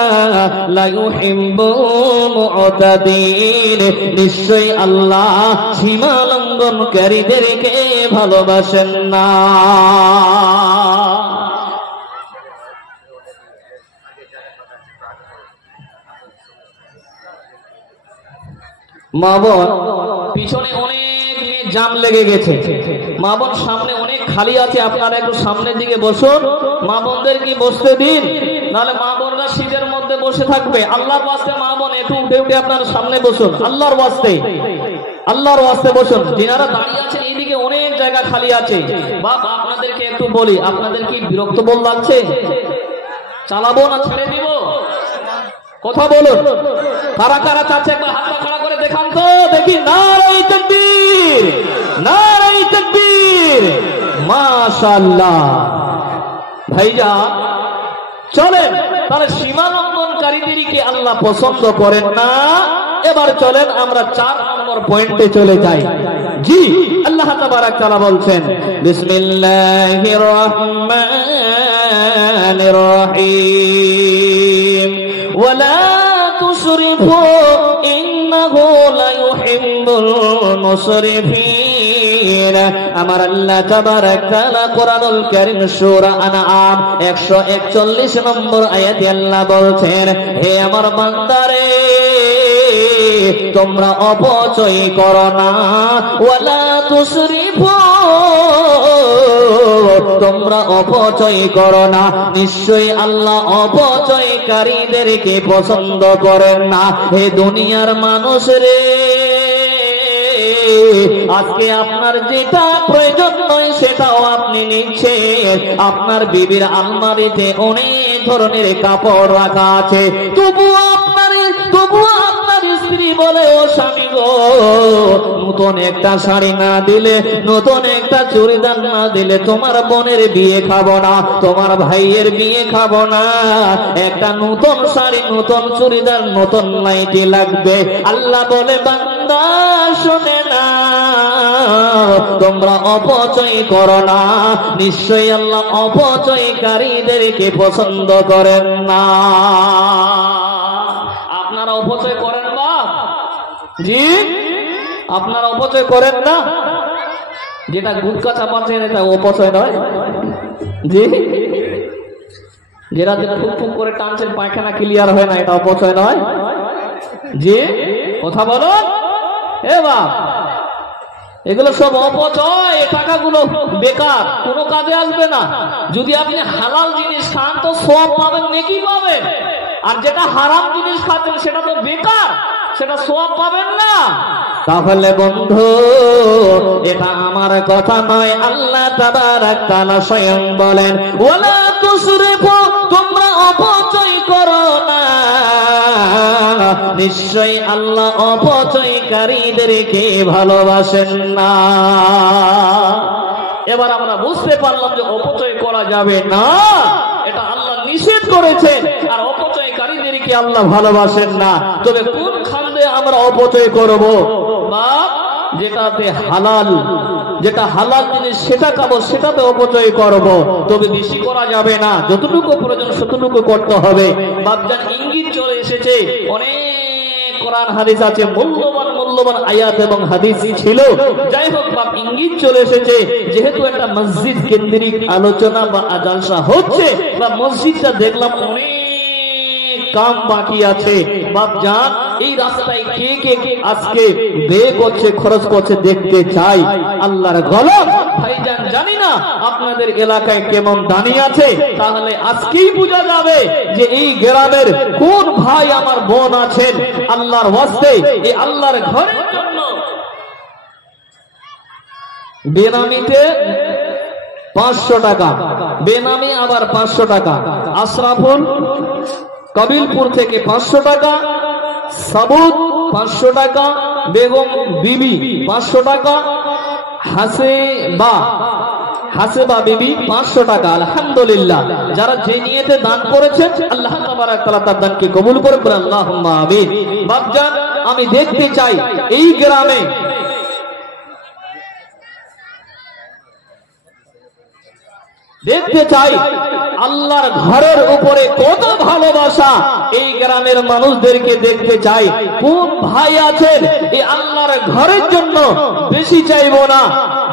লা ইউহিব্বুল মু'তাদিন, নিশ্চয়ই আল্লাহ সীমা লঙ্ঘনকারীদেরকে ভালোবাসেন না। মা বোন, পিছনে অনেক জাম লেগে গেছে, মা বোন সামনে অনেক খালি আছে, আপনারা একটু সামনের দিকে বসুন। মা বোনদের কি বসতে দিন, নাহলে মা বোনরা শীতের মধ্যে বসে থাকবে। আল্লাহর ওয়াস্তে মা বোন একটু উঠে উঠে আপনারা সামনে বসুন, আল্লাহর ওয়াস্তে, আল্লাহর ওয়াস্তে বসুন। যিনারা দাঁড়িয়ে আছেন এইদিকে অনেক জায়গা খালি আছে। বাপ, আপনাদেরকে একটু বলি, আপনাদের কি বিরক্ত বোধ লাগছে? চালাবো না ছেড়ে দিব? কথা বলুন। কারা কারা চাচ্ছে একবার হাতটা খাড়া করে দেখান তো দেখি। নারে তাকবীর, নারে তাকবীর, মাশাআল্লাহ। ভাইয়া চলেন, তাহলে সীমা লঙ্ঘনকারীদেরকে আল্লাহ পছন্দ করেন না। এবার চলেন আমরা 4 নম্বর পয়েন্টে চলে যাই। জি, আল্লাহ তাবারাক তাআলা বলছেন বিসমিল্লাহির রহমানির রহিম ওয়ালা তুসরিফু ইন্নাহু লা ইউহিব্বুল মুসরিফিন। আমার আল্লাহ তাবারাক তাআলা কোরআনুল কারীম সূরা আনআম 141 নম্বর আয়াতে আল্লাহ বলছেন, হে আমার বান্দারে, তোমরা অপচয় করো না, ওয়ালা তুসরিফু, তোমরা অপচয় করো না, নিশ্চয়ই আল্লাহ অপচয়কারীদেরকে পছন্দ করেন না। হে দুনিয়ার মানুষ রে, আজকে আপনার যেটা প্রয়োজন নয় সেটাও আপনি নিচ্ছেন। আপনার বিবির আলমারিতে অনেক ধরনের কাপড় রাখা আছে, তবুও আপনার স্ত্রী বলে, ও স্বামী গো, নতুন একটা শাড়ি না দিলে, নতুন একটা চুড়িদার না দিলে তোমার বোনের বিয়ে খাবো না, তোমার ভাইয়ের বিয়ে খাবো না, একটা নতুন শাড়ি, নতুন চুড়িদার, নতুন নাইটি লাগবে। আল্লাহ বলে বান্দা বান্দা শোনে না, তোমরা অপচয় করো না, নিশ্চয়ই আল্লাহ অপচয়কারীদেরকে পছন্দ করেন না। আপনারা অপচয় করেন না? জি, আপনারা অপচয় করেন না? যেটা গুটকা চাপাচ্ছেন এটা অপচয় নয়? জি, যেটা ফুক ফুক করে টানছেন পায়খানা ক্লিয়ার হয় না, এটা অপচয় নয়? জি, কথা বলো এ বাপ, এগুলো সব অপচয়। এই টাকাগুলো বেকার, কোনো কাজে আসবে না। যদি আপনি হালাল জিনিস খান তো সওয়াব পাবেন, নেকি পাবেন। আর যেটা হারাম জিনিস খাচ্ছেন সেটা তো বেকার, সেটা সওয়াব পাবেন না। তাহলে বন্ধু, এটা আমার কথা নয়, আল্লাহ তাবারাক তাআলা স্বয়ং বলেন, ওয়ালা তুসরিফু, তোমরা অপচয় করো না, নিশ্চয়ই আল্লাহ অপচয়কারীদেরকে ভালোবাসেন না। এবার আমরা বুঝতে পারলাম যে অপচয় করা যাবে না, এটা আল্লাহ নিষেধ করেছেন, আর অপচয়কারীদেরকে আল্লাহ ভালোবাসেন না। তবে কোন খান্দে আমরা অপচয় করব? বা যেটাতে হালাল, যেটা হালাল জিনিস সেটা খাবো, সেটাতে অপচয় করব। তবে বেশি করা যাবে না, যতটুকু প্রয়োজন ততটুকু করতে হবে। বাপজান ইঙ্গিত চলে এসেছে, অনেক কোরআন হাদিস আছে, মূল্যবান মূল্যবান আয়াত এবং হাদিস ছিল। যাই হোক বাপ, ইঙ্গিত চলে এসেছে, যেহেতু একটা মসজিদ কেন্দ্রিক আলোচনা বা জালসা হচ্ছে, বা মসজিদটা দেখলাম অনেক কাম বাকি আছে। বাপ জান, এই রাস্তায় কে কে আজকে ব্যয় করছে, খরচ করছে, দেখতে চাই। আল্লাহর গলাম ভাইজান, জানি না আপনাদের এলাকায় কেমন দাঁড়িয়ে আছে, তাহলে আজকেই বোঝা যাবে যে এই গ্রামের কোন ভাই আমার বোন আছেন আল্লাহর ওয়াস্তে এই আল্লাহর ঘরের জন্য বেনামিতে 500 টাকা, বেনামি আবার 500 টাকা, আশরাফুল কবিলপুর থেকে 500 টাকা, সাবুত 500 টাকা, বেগম বিবি 500 টাকা, হাসেবা বিবি 500 টাকা। আলহামদুলিল্লাহ, যারা যে নিয়তে দান করেছেন আল্লাহ তাবারাক তাআলা তার দানকে কবুল করে, আল্লাহুম্মা আমিন। বাপজান, আমি দেখতে চাই এই গ্রামে দেখতে চাই আল্লাহর ঘরের উপরে কত ভালোবাসা, এই গ্রামের মানুষদেরকে দেখতে চাই। কোন ভাই আছেন এই আল্লাহর ঘরের জন্য বেশি চাইবো না,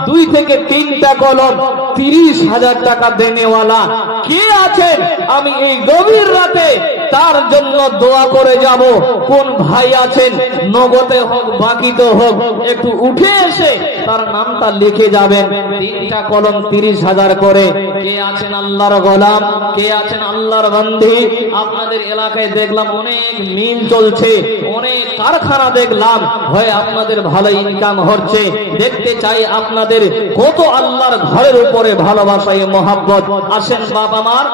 2 থেকে 3টা কলম 30,000 টাকা দেনেওয়ালা কে আছেন? আমি এই গভীর রাতে তার জন্য দোয়া করে যাব। কোন ভাই আছেন? নগদে হোক বাকিতে হোক, একটু উঠে এসে তার নামটা লিখে যাবেন, 3টা কলম 30,000 করে। কে আছেন আল্লাহর গোলাম, কে আছেন আল্লাহর বান্দি? আপনাদের এলাকায় দেখলাম অনেক মিল চলছে, অনেক কারখানা দেখলাম, হয় আপনাদের ভালো ইনকাম হচ্ছে। দেখতে চাই আপনাদের কত আল্লাহর ঘরের উপরে ভালোবাসায় মহাব্বত। আসেন বাপ আমার,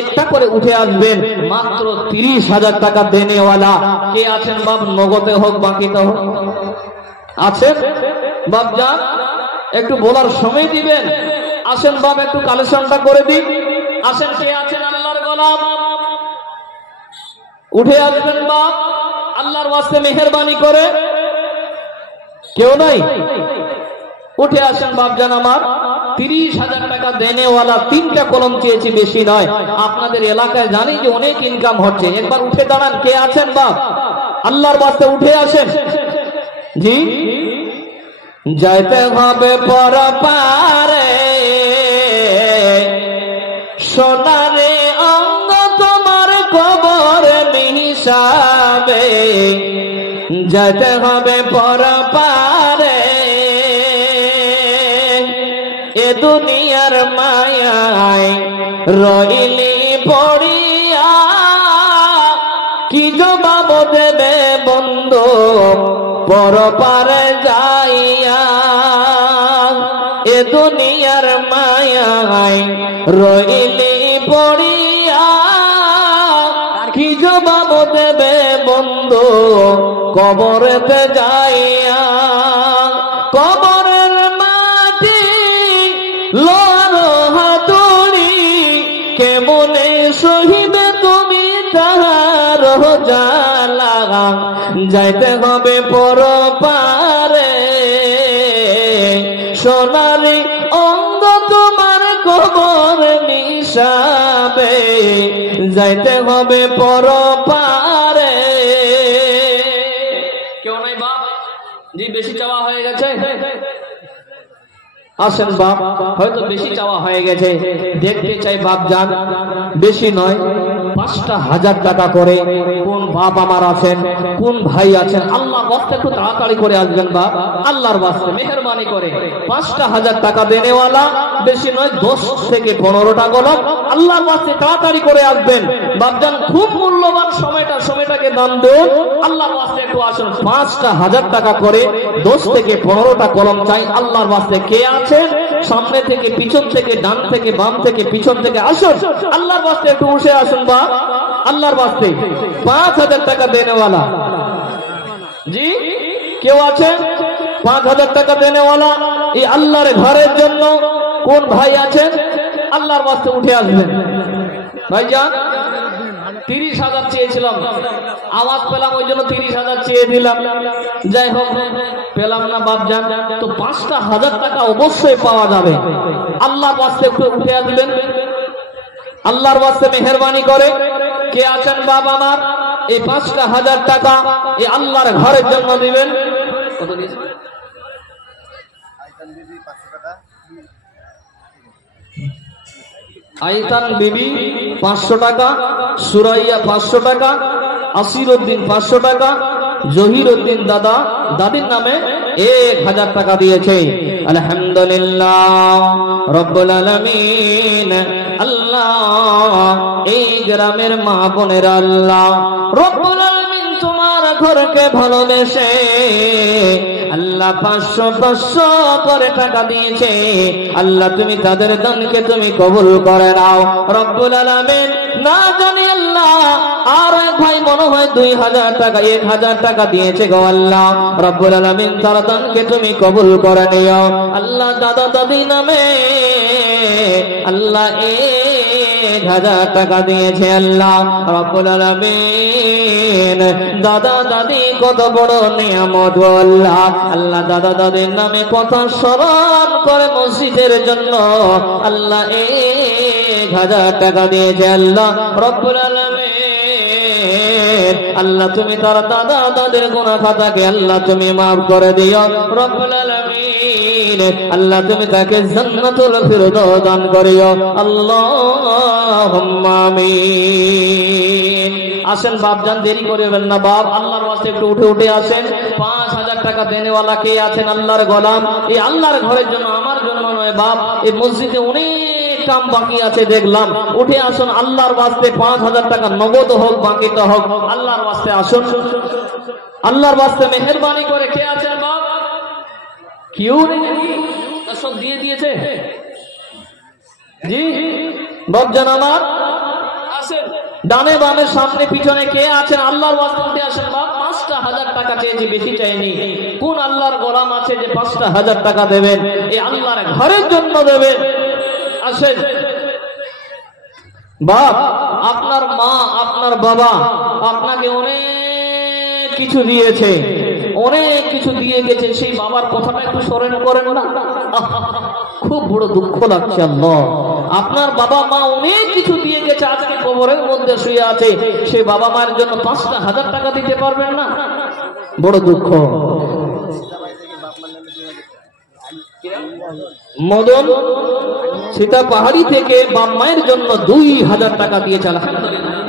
একটা করে উঠে আসবেন, মাত্র 30,000 টাকা দেনেওয়ালা কে আছেন বাপ? নগদে হোক বাকিতে হোক আছেন? বাপ যান, একটু বলার সময় দিবেন। আসেন বাপ, একটু কালেকশনটা করে দিন। আসেন, কে আছেন আল্লাহর গোলাম? উঠে আসবেন বাপ, আল্লাহর ওয়াস্তে মেহেরবানি করে। কেউ নাই? উঠে আসেন বাপ জান আমার। 30,000 টাকা দেনেওয়ালা 3টা কলম চেয়েছি, বেশি নয়। আপনাদের এলাকায় জানি যে অনেক ইনকাম হচ্ছে, একবার উঠে দাঁড়ান। কে আছেন বাপ? আল্লাহর ওয়াস্তে উঠে আসেন। জি, যাইতে হবে পরপারে, সোনারে অঙ্গ তোমার কবর হিসাবে, যাইতে হবে পরপারে, এ দুনিয়ার মায়ায় রইলি পড়িয়া, কি জবাব দেবে বন্ধু পরপারে যাইয়া, এ দুনিয়ার মায়ায় রইলি পড়িয়া, কি জবাব দেবে বন্ধু কবরেতে যাইয়া। কবরের মাটি লোহার হাতুড়ি, কেমনে সহিবে তুমি তাহার জ্বালা, যাইতে হবে পরপারে, সোনারি অঙ্গ তোমার কবর নিশাবে, যাইতে হবে পরপারে। কেউ নাই বাপ? জি বেশি চাওয়া হয়ে গেছে? আসেন বাপ, হয়তো বেশি চাওয়া হয়ে গেছে, দেখতে চাই বাপ যান, বেশি নয় ৫,০০০ টাকা করে। কোন বাপ আমার আছেন, কোন ভাই আছেন, আল্লাহর ওয়াস্তে একটু তাড়াতাড়ি করে আসবেন বাপ, আল্লাহর ওয়াস্তে মেহেরবানি করে। ৫,০০০ টাকা দেনেওয়ালা, বেশি নয় ১০ থেকে ১৫টা গোলাপ, আল্লাহর ওয়াস্তে তাড়াতাড়ি করে আসবেন বাপজান। খুব মূল্যবান সময়টাকে দান দেন, আল্লাহর ওয়াস্তে একটু আসুন। ৫,০০০ টাকা করে ১০ থেকে ১৫টা কলম চাই আল্লাহর ওয়াস্তে। কে আছেন সামনে থেকে, পিছন থেকে, ডান থেকে, বাম থেকে, পিছন থেকে আসুন, আল্লাহর ওয়াস্তে একটু উঠে আসুন বা আল্লাহর ওয়াস্তে। ৫,০০০ টাকা দেনেওয়ালা, জি কেউ আছেন ৫,০০০ টাকা দেনেওয়ালা এই আল্লাহর ঘরের জন্য? কোন ভাই আছেন আল্লাহর ওয়াস্তে উঠে আসবেন ভাইজান। ৩০,০০০ চেয়েছিলাম, আওয়াজ পেলাম ওই জন্য ৩০,০০০ চেয়ে দিলাম। যাই হোক পেলাম না বাপজান, তো ৫,০০০ টাকা অবশ্যই পাওয়া যাবে। আল্লাহর ওয়াস্তে একটু উঠে আসবেন, আল্লাহর ওয়াস্তে মেহেরবানি করে। কে আছেন বাবা আমার এই ৫,০০০ টাকা এই আল্লাহর ঘরের জন্য দিবেন? কত দিয়েছেন? আইতান বিবি ৫০০ টাকা, সুরাইয়া ৫০০ টাকা, আসির উদ্দিন ৫০০ টাকা, জহির উদ্দিন দাদা দাদির নামে ১,০০০ টাকা দিয়েছে। আলহামদুলিল্লাহ রব্বুল আলামিন। আল্লাহ এই গ্রামের মা বোনেরা আল্লাহ রব্বুল আলামিন তোমার ঘরকে ভালোবেসে আল্লাহ ৫০০ করে টাকা দিয়েছে। আল্লাহ তুমি তাদের দানকে তুমি কবুল করে নাও রব্বুল আলামিন। না জানি আল্লাহ আর এক ভাই মনে হয় ২,০০০ টাকা ১,০০০ টাকা দিয়েছে গো আল্লাহ রব্বুল আলামিন, তার দানকে তুমি কবুল করে নিও আল্লাহ। দাদা দাদি নামে আল্লাহ ১,০০০ টাকা দিয়েছে আল্লাহ রব্বুল আলামিন। দাদা দাদি কত বড় নিয়ামত আল্লাহ। আল্লাহ দাদা দাদির নামে কথা স্মরণ করে মসজিদের জন্য আল্লাহ ১,০০০ টাকা দিয়েছে আল্লাহ রব্বুল আলামিন। আল্লাহ তুমি তার দাদা দাদির গুনাহ খাতাকে আল্লাহ তুমি মাফ করে দিও রব্বুল আলামিন। আল্লাহ তুমি তাকে জান্নাতুল ফিরদাউস দান করিও আল্লাহুম্মা আমিন। আসেন বাপজান, দেরি করবেন না বাপ, আল্লাহর ওয়াস্তে একটু উঠে আসেন। ৫,০০০ টাকা দেনেওয়ালা কে আছেন আল্লাহর গোলাম এই আল্লাহর ঘরের জন্য, আমার জন্য নয় বাপ। এই মসজিদে অনেক কাম বাকি আছে দেখলাম, উঠে আসুন আল্লাহর ওয়াস্তে। ৫,০০০ টাকা নগদ হোক বাকিটা হোক আল্লাহর ওয়াস্তে আসুন, আল্লাহর ওয়াস্তে মেহেরবানি করে। কে আছেন বাপ? কেউ নেই, সব দিয়ে দিয়েছে জি বাপজান আমার। আসেন ডানে বামে সামনে পিছনে কে আছেন আল্লাহর ওয়াস্তে উঠে আসেন বাপ। ৫,০০০ টাকা চেয়েছি, বেশি চাইনি। কোন আল্লাহর গোলাম আছে যে ৫,০০০ টাকা দেবেন এই আল্লাহর ঘরের জন্য দেবেন? আসেন বাপ, আপনার মা আপনার বাবা আপনাকে অনেক কিছু দিয়েছে, অনেক কিছু দিয়ে গেছে, সেই বাবার কথাটা একটু স্মরণ করেন না? খুব বড় দুঃখ লাগছে আল্লাহ। আপনার বাবা মা অনেক কিছু দিয়ে গেছে, আজকে কবরের মধ্যে শুয়ে আছে, সেই বাবা মায়ের জন্য ৫,০০০ টাকা দিতে পারবেন না? বড় দুঃখ। মদন সীতা পাহাড়ি থেকে বাপ মায়ের জন্য ২,০০০ টাকা দিয়েছে আলহামদুলিল্লাহ।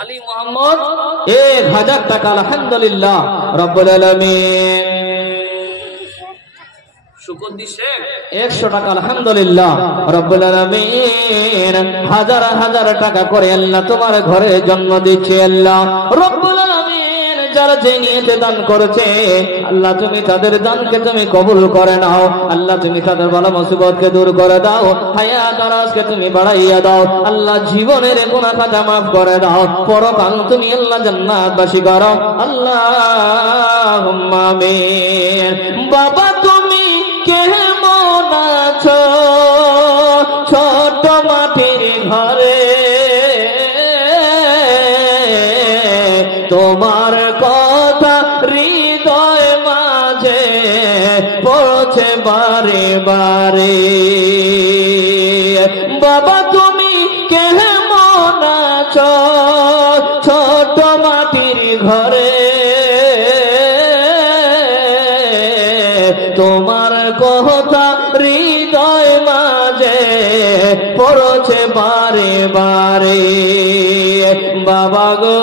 আলী মোহাম্মদ ১,০০০ টাকা আলহামদুলিল্লাহ রব্বুল আলামিন। শুকরদি শেখ ১০০ টাকা আলহামদুলিল্লাহ রব্বুল আলামিন। হাজার হাজার টাকা করে আল্লাহ তোমার ঘরের জন্য দিচ্ছে আল্লাহ রব্বুল আলামিন। যারা যে নিয়েতে দান করেছে আল্লাহ তুমি তাদের দানকে তুমি কবুল করে নাও আল্লাহ। তুমি তাদের বালা মুসিবতকে দূর করে দাও, হায়াত আরাজকে তুমি বাড়াইয়া দাও আল্লাহ। জীবনের গুনাহ খাতা মাফ করে দাও, পরকাল তুমি আল্লাহ জান্নাতবাসী করো আল্লাহুম্মা আমিন। বাবা তুমি কেমন আছো ছোট মাটির ঘরে, তোমার কথা হৃদয় মাঝে পড়ছে বারে বারে। বাবা তুমি কেমন আছো ছোট মাটির ঘরে, তোমার কথা হৃদয় মাঝে পড়ছে বারে বারে। বাবা গো